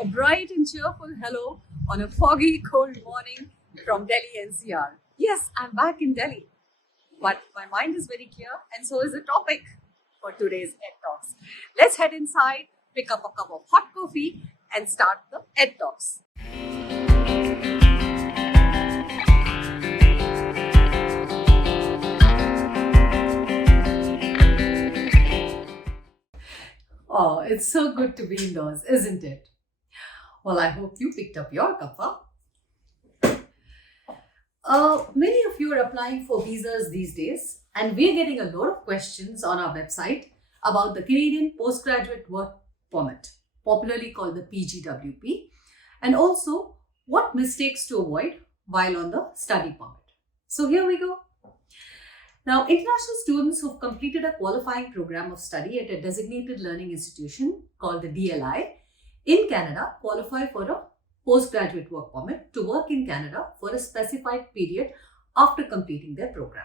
A bright and cheerful hello on a foggy, cold morning from Delhi NCR. Yes, I'm back in Delhi, but my mind is very clear, and so is the topic for today's Ed Talks. Let's head inside, pick up a cup of hot coffee, and start the Ed Talks. Oh, it's so good to be indoors, isn't it? Well, I hope you picked up your cuppa. Many of you are applying for visas these days, and we're getting a lot of questions on our website about the Canadian Postgraduate Work Permit, popularly called the PGWP, and also what mistakes to avoid while on the study permit. So here we go. Now, international students who've completed a qualifying program of study at a designated learning institution called the DLI in Canada qualify for a postgraduate work permit to work in Canada for a specified period after completing their program.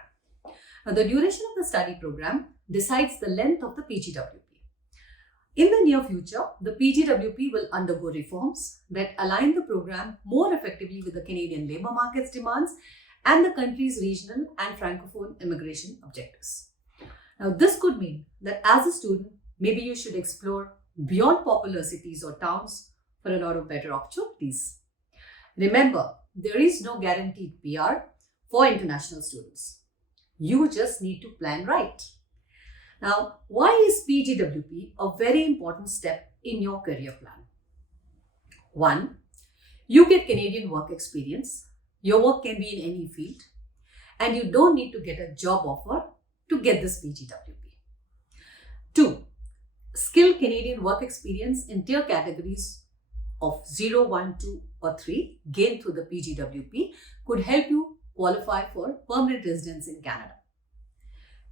Now, the duration of the study program decides the length of the PGWP. In the near future, the PGWP will undergo reforms that align the program more effectively with the Canadian labour market's demands and the country's regional and francophone immigration objectives. Now, this could mean that as a student, maybe you should explore beyond popular cities or towns for a lot of better opportunities. Remember, there is no guaranteed PR for international students. You just need to plan right. Now, why is PGWP a very important step in your career plan? 1. You get Canadian work experience. Your work can be in any field, and you don't need to get a job offer to get this PGWP. 2. Skilled Canadian work experience in tier categories of 0, 1, 2 or 3 gained through the PGWP could help you qualify for permanent residence in Canada.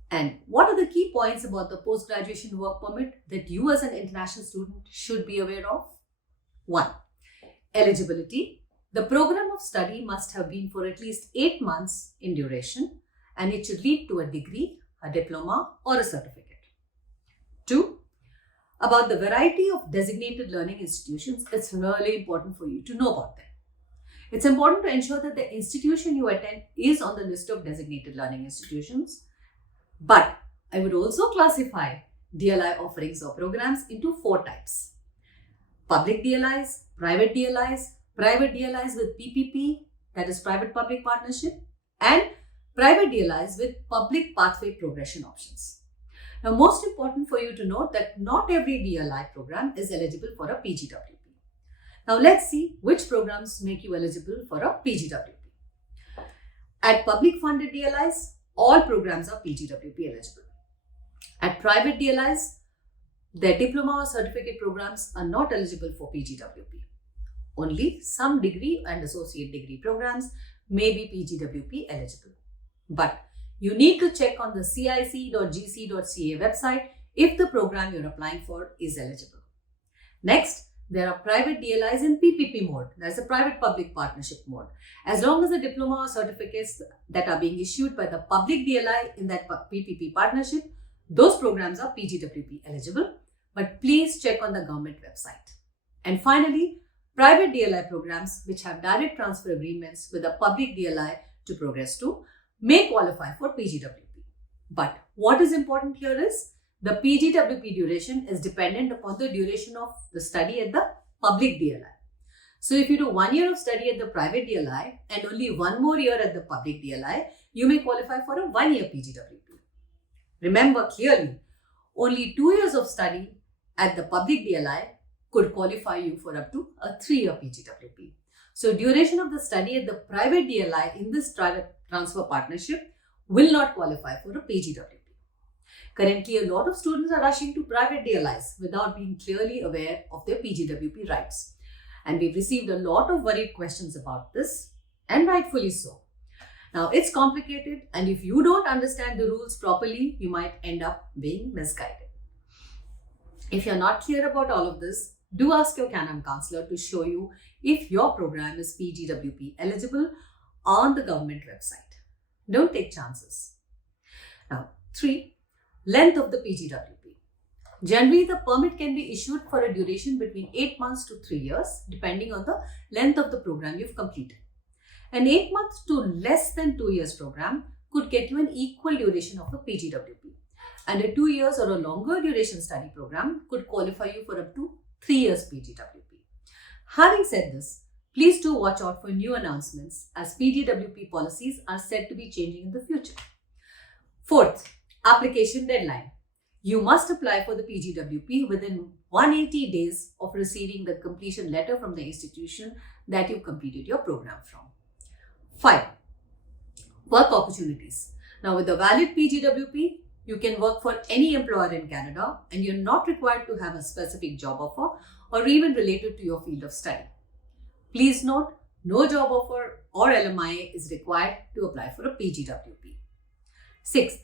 And what are the key points about the post-graduation work permit that you as an international student should be aware of? 1. Eligibility. The program of study must have been for at least 8 months in duration, and it should lead to a degree, a diploma or a certificate. 2. About the variety of designated learning institutions, it's really important for you to know about them. It's important to ensure that the institution you attend is on the list of designated learning institutions. But I would also classify DLI offerings or programs into 4 types. Public DLIs, private DLIs with PPP, that is private-public partnership, and private DLIs with public pathway progression options. Now, most important for you to note that not every DLI program is eligible for a PGWP. Now, let's see which programs make you eligible for a PGWP. At public-funded DLIs, all programs are PGWP eligible. At private DLIs, their diploma or certificate programs are not eligible for PGWP. Only some degree and associate degree programs may be PGWP eligible. But you need to check on the cic.gc.ca website if the program you're applying for is eligible. Next, there are private DLIs in PPP mode. That's a private-public partnership mode. As long as the diploma or certificates that are being issued by the public DLI in that PPP partnership, those programs are PGWP eligible. But please check on the government website. And finally, private DLI programs which have direct transfer agreements with a public DLI to progress to may qualify for PGWP. But what is important here is the PGWP duration is dependent upon the duration of the study at the public DLI. So if you do 1 year of study at the private DLI and only 1 more year at the public DLI, you may qualify for a 1-year PGWP. Remember clearly, only 2 years of study at the public DLI could qualify you for up to a 3-year PGWP. So duration of the study at the private DLI in this private transfer partnership will not qualify for a PGWP. Currently, a lot of students are rushing to private DLIs without being clearly aware of their PGWP rights. And we've received a lot of worried questions about this, and rightfully so. Now, it's complicated, and if you don't understand the rules properly, you might end up being misguided. If you're not clear about all of this, do ask your Canam counselor to show you if your program is PGWP eligible on the government website. Don't take chances. Now, 3. Length of the PGWP. Generally, the permit can be issued for a duration between 8 months to 3 years, depending on the length of the program you've completed. An 8 months to less than 2 years program could get you an equal duration of a PGWP. And a 2 years or a longer duration study program could qualify you for up to 3 years PGWP. Having said this, please do watch out for new announcements as PGWP policies are said to be changing in the future. Fourth, application deadline. You must apply for the PGWP within 180 days of receiving the completion letter from the institution that you completed your program from. 5. Work opportunities. Now, with a valid PGWP, you can work for any employer in Canada and you're not required to have a specific job offer or even related to your field of study. Please note, no job offer or LMIA is required to apply for a PGWP. 6th,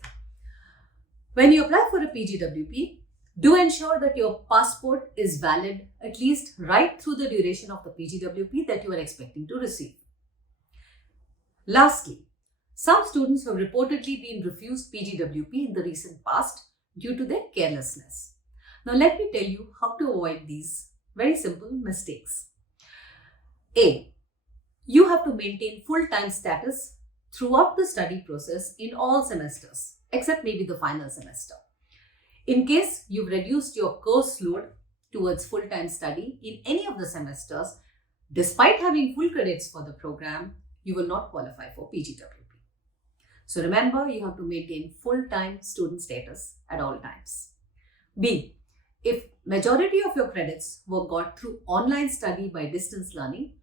when you apply for a PGWP, do ensure that your passport is valid at least right through the duration of the PGWP that you are expecting to receive. Lastly, some students have reportedly been refused PGWP in the recent past due to their carelessness. Now let me tell you how to avoid these very simple mistakes. A. You have to maintain full-time status throughout the study process in all semesters, except maybe the final semester. In case you've reduced your course load towards full-time study in any of the semesters, despite having full credits for the program, you will not qualify for PGWP. So remember, you have to maintain full-time student status at all times. B. If majority of your credits were got through online study by distance learning,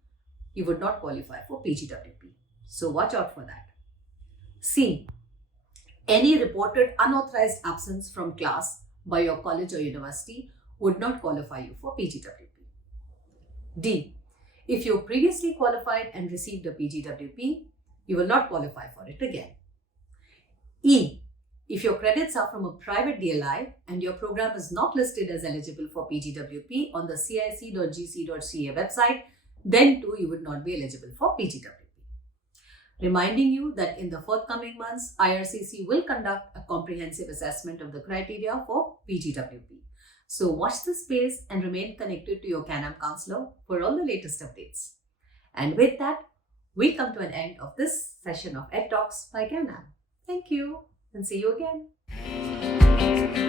you would not qualify for PGWP. So watch out for that. C. Any reported unauthorized absence from class by your college or university would not qualify you for PGWP. D. If you previously qualified and received a PGWP, you will not qualify for it again. E. If your credits are from a private DLI and your program is not listed as eligible for PGWP on the cic.gc.ca website, then too you would not be eligible for PGWP. Reminding you that in the forthcoming months, IRCC will conduct a comprehensive assessment of the criteria for PGWP. So watch the space and remain connected to your Canam counselor for all the latest updates. And with that, we come to an end of this session of Ed Talks by Canam. Thank you and see you again.